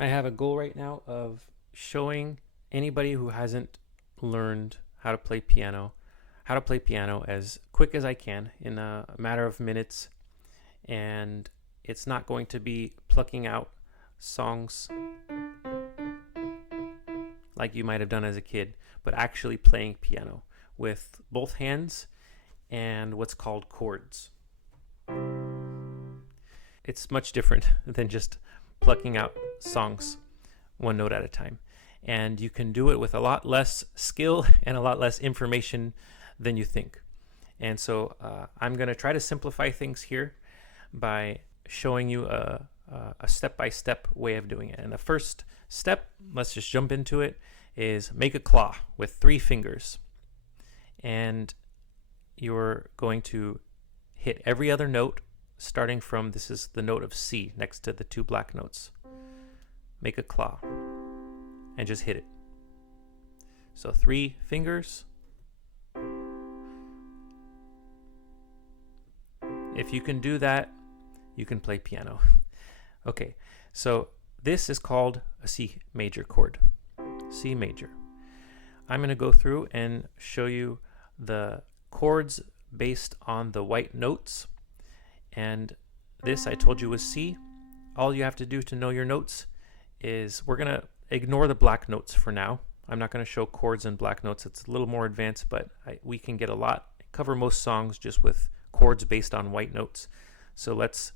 I have a goal right now of showing anybody who hasn't learned how to play piano as quick as I can in a matter of minutes. And it's not going to be plucking out songs like you might have done as a kid, but actually playing piano with both hands and what's called chords. It's much different than just plucking out songs one note at a time. And you can do it with a lot less skill and a lot less information than you think. And so I'm going to try to simplify things here by showing you a step-by-step way of doing it. And the first step, let's just jump into it, is make a claw with 3 fingers. And you're going to hit every other note starting from, this is the note of C next to the 2 black notes. Make a claw and just hit it. So 3 fingers. If you can do that, you can play piano. Okay, so this is called a C major chord. C major. I'm going to go through and show you the chords based on the white notes. And this I told you was C. All you have to do to know your notes is we're going to ignore the black notes for now. I'm not going to show chords and black notes. It's a little more advanced, but we can get cover most songs just with chords based on white notes. So let's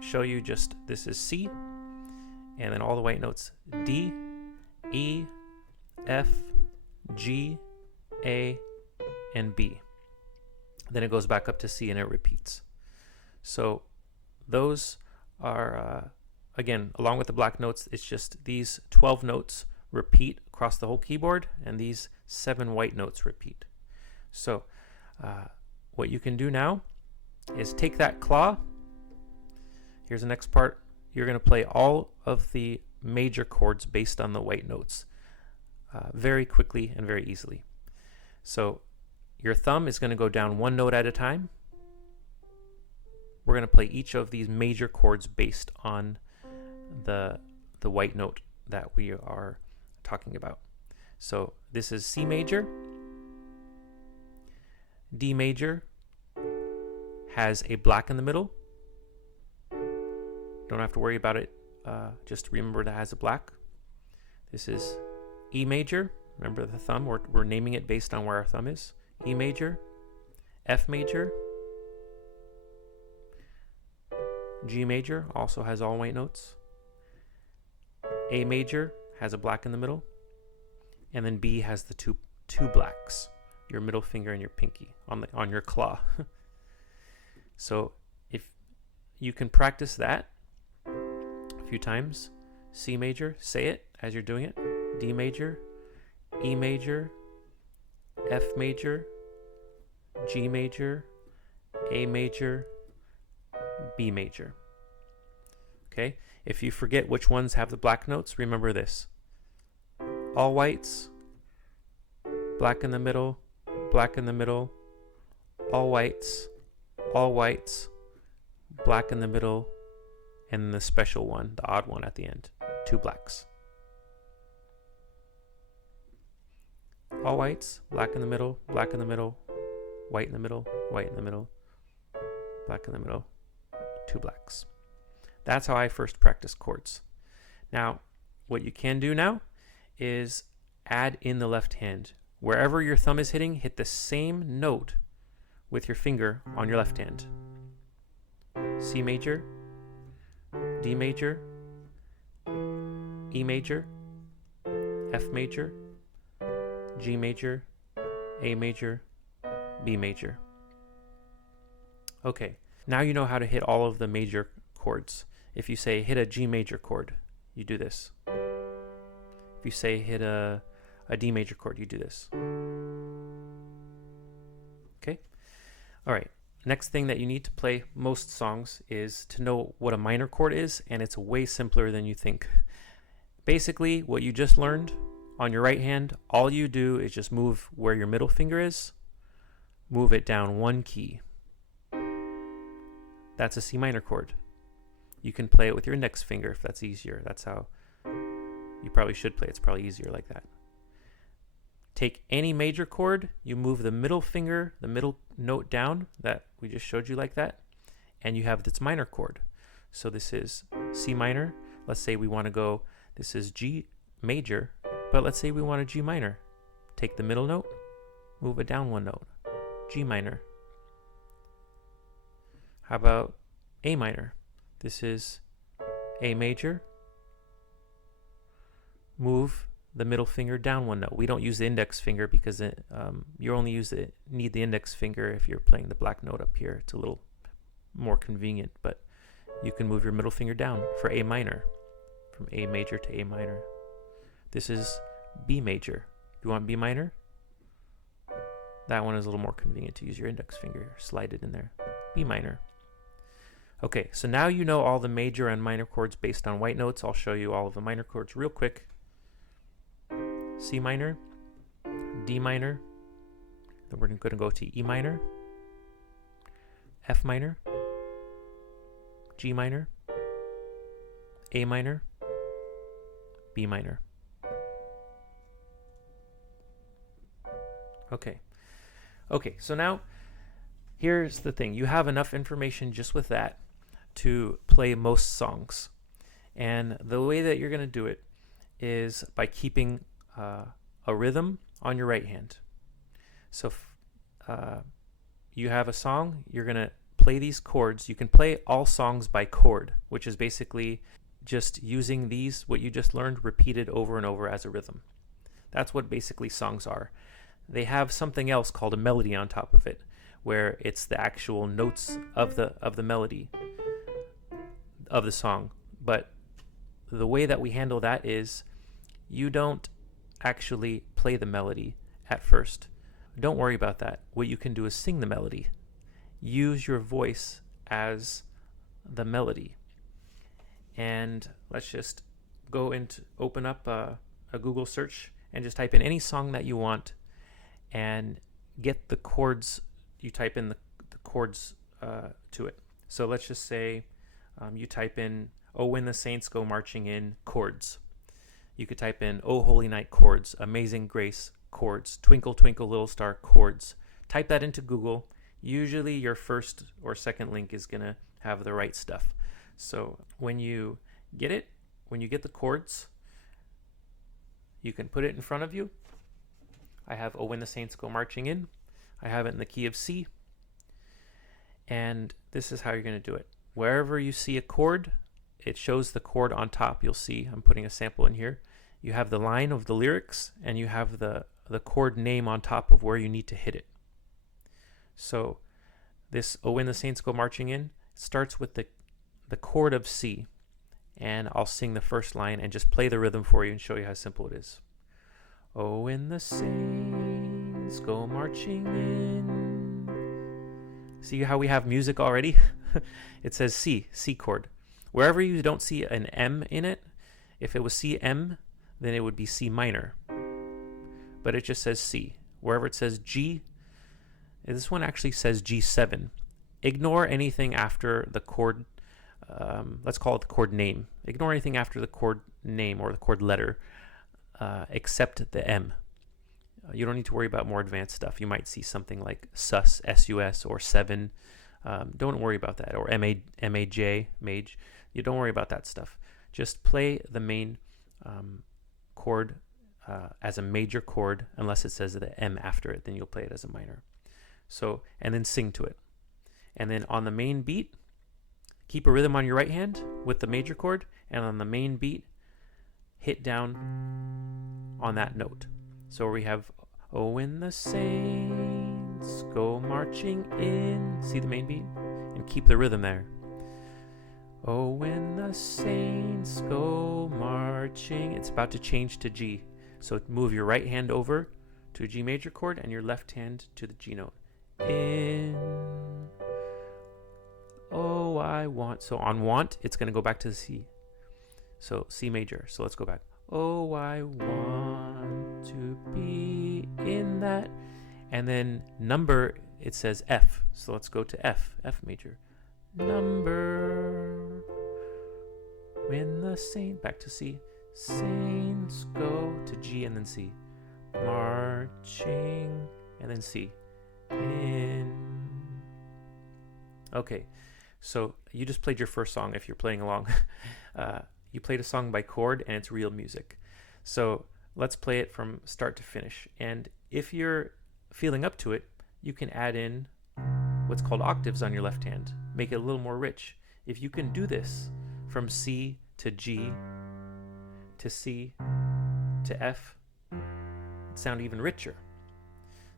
show you just, this is C, and then all the white notes: D, E, F, G, A, and B. Then it goes back up to C and it repeats. So those are, again, along with the black notes, it's just these 12 notes repeat across the whole keyboard, and these 7 white notes repeat. So what you can do now is take that claw. Here's the next part. You're going to play all of the major chords based on the white notes very quickly and very easily. So your thumb is going to go down 1 note at a time. We're going to play each of these major chords based on the white note that we are talking about. So this is C major. D major has a black in the middle. Don't have to worry about it. Just remember that it has a black. This is E major. Remember the thumb. We're naming it based on where our thumb is. E major. F major. G major also has all white notes. A major has a black in the middle. And then B has the two blacks. Your middle finger and your pinky on your claw. So if you can practice that a few times. C major, say it as you're doing it. D major, E major, F major, G major, A major, B major. Okay? If you forget which ones have the black notes, remember this. All whites, black in the middle, black in the middle, all whites, black in the middle, and the special one, the odd one at the end, 2 blacks. All whites, black in the middle, white in the middle, white in the middle, black in the middle, 2 blacks. That's how I first practice chords. Now, what you can do now is add in the left hand. Wherever your thumb is hitting, hit the same note with your finger on your left hand. C major, D major, E major, F major, G major, A major, B major. Okay, now you know how to hit all of the major chords. If you say hit a G major chord, you do this. If you say hit a D major chord, you do this. Okay? All right. Next thing that you need to play most songs is to know what a minor chord is, and it's way simpler than you think. Basically, what you just learned on your right hand, all you do is just move where your middle finger is, move it down 1 key. That's a C minor chord. You can play it with your index finger if that's easier. That's how you probably should play. It's probably easier like that. Take any major chord, you move the middle finger, the middle note down that we just showed you like that, and you have this minor chord. So this is C minor. Let's say we want to go, this is G major, but let's say we want a G minor. Take the middle note, move it down one note, G minor. How about A minor? This is A major, move the middle finger down one note. We don't use the index finger because you only need the index finger if you're playing the black note up here. It's a little more convenient, but you can move your middle finger down for A minor, from A major to A minor. This is B major. Do you want B minor? That one is a little more convenient to use your index finger. Slide it in there. B minor. Okay, so now you know all the major and minor chords based on white notes. I'll show you all of the minor chords real quick. C minor, D minor, then we're going to go to E minor, F minor, G minor, A minor, B minor. Okay, so now here's the thing. You have enough information just with that to play most songs. And the way that you're going to do it is by keeping a rhythm on your right hand. So you have a song, you're going to play these chords. You can play all songs by chord, which is basically just using these, what you just learned, repeated over and over as a rhythm. That's what basically songs are. They have something else called a melody on top of it, where it's the actual notes of the melody of the song. But the way that we handle that is you don't actually play the melody at first. Don't worry about that. What you can do is sing the melody. Use your voice as the melody. And let's just go and open up a Google search and just type in any song that you want and get the chords. You type in the chords to it. So let's just say you type in "Oh, When the Saints Go Marching In" chords. You could type in "Oh, Holy Night" chords, "Amazing Grace" chords, "Twinkle, Twinkle, Little Star" chords. Type that into Google. Usually your first or second link is going to have the right stuff. So when you get it, when you get the chords, you can put it in front of you. I have "Oh, When the Saints Go Marching In." I have it in the key of C. And this is how you're going to do it. Wherever you see a chord, it shows the chord on top. You'll see, I'm putting a sample in here. You have the line of the lyrics, and you have the chord name on top of where you need to hit it. So this "Oh, When the Saints Go Marching In" starts with the chord of C. And I'll sing the first line and just play the rhythm for you and show you how simple it is. Oh, when the saints go marching in. See how we have music already? It says C chord. Wherever you don't see an M in it, if it was C M, then it would be C minor. But it just says C. Wherever it says G, this one actually says G7. Ignore anything after the chord, let's call it the chord name. Ignore anything after the chord name or the chord letter, except the M. You don't need to worry about more advanced stuff. You might see something like sus, S-U-S, or 7. Don't worry about that. Or M-A-J, mage. You don't worry about that stuff. Just play the main chord as a major chord, unless it says the M after it. Then you'll play it as a minor. So, and then sing to it. And then on the main beat, keep a rhythm on your right hand with the major chord, and on the main beat, hit down on that note. So we have, oh, when the saints go marching in. See the main beat? And keep the rhythm there. Oh, when the saints go marching. It's about to change to G. So move your right hand over to a G major chord and your left hand to the G note. In. Oh, I want. So on want, it's going to go back to the C. So C major. So let's go back. Oh, I want to be in that. And then number, it says F. So let's go to F. F major. Number. When the saint, back to C, saints go to G and then C, marching and then C, in. Okay, so you just played your first song if you're playing along. You played a song by chord and it's real music. So let's play it from start to finish. And if you're feeling up to it, you can add in what's called octaves on your left hand, make it a little more rich. If you can do this from C to G to C to F, it sound even richer.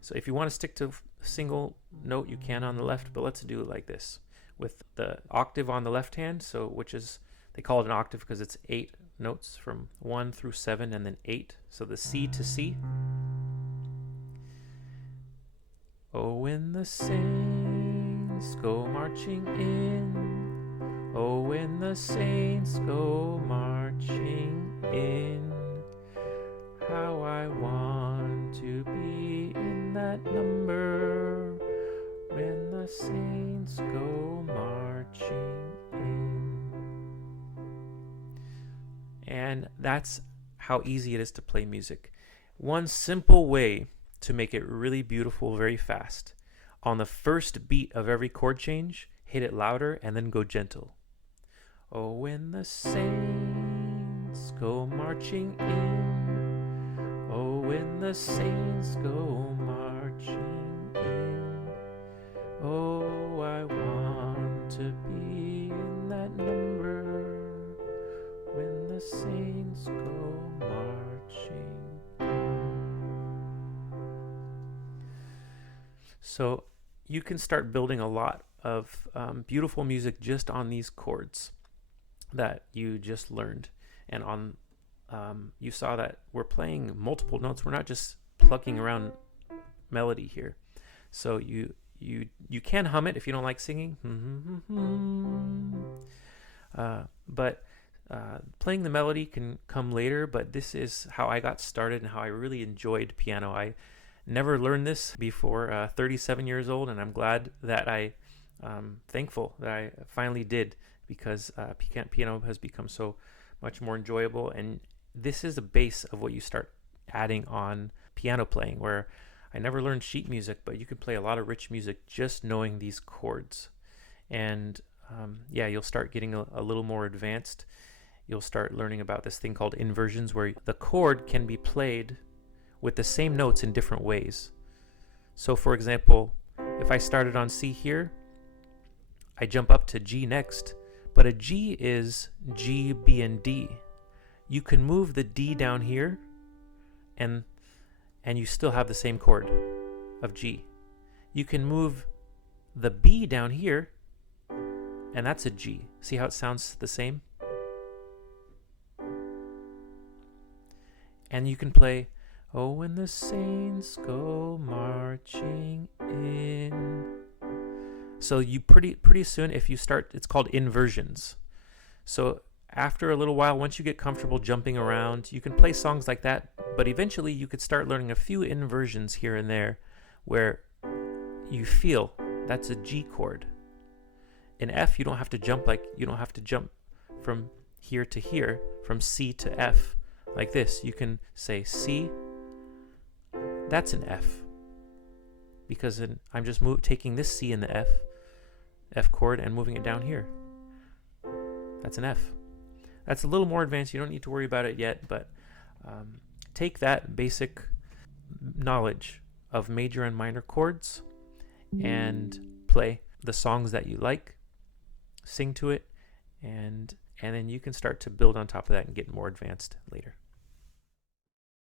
So if you want to stick to a single note, you can on the left, but let's do it like this with the octave on the left hand. So which is, they call it an octave because it's 8 notes from 1 through 7 and then 8. So the C to C. Oh, when the saints go marching in, oh, when the saints go marching in, how I want to be in that number, when the saints go marching in. And that's how easy it is to play music. One simple way to make it really beautiful very fast. On the first beat of every chord change, hit it louder and then go gentle. Oh, when the saints go marching in, oh, when the saints go marching in, oh, I want to be in that number, when the saints go marching. So you can start building a lot of beautiful music just on these chords that you just learned. And on you saw that we're playing multiple notes. We're not just plucking around melody here. So you can hum it if you don't like singing. But playing the melody can come later. But this is how I got started and how I really enjoyed piano. I never learned this before 37 years old, and I'm glad that thankful that I finally did, because piano has become so much more enjoyable. And this is the base of what you start adding on piano playing, where I never learned sheet music, but you can play a lot of rich music just knowing these chords. And you'll start getting a little more advanced. You'll start learning about this thing called inversions, where the chord can be played with the same notes in different ways. So for example, if I started on C here, I jump up to G next, but a G is G, B, and D. You can move the D down here and you still have the same chord of G. You can move the B down here and that's a G. See how it sounds the same? And you can play, oh, when the saints go marching in. So you pretty soon, if you start, it's called inversions. So after a little while, once you get comfortable jumping around, you can play songs like that, but eventually you could start learning a few inversions here and there where you feel that's a G chord. In F, you don't have to jump from here to here, from C to F like this. You can say C, that's an F, because I'm just taking this C in the F chord and moving it down here. That's an F. That's a little more advanced. You don't need to worry about it yet, but take that basic knowledge of major and minor chords and play the songs that you like, sing to it, and then you can start to build on top of that and get more advanced later.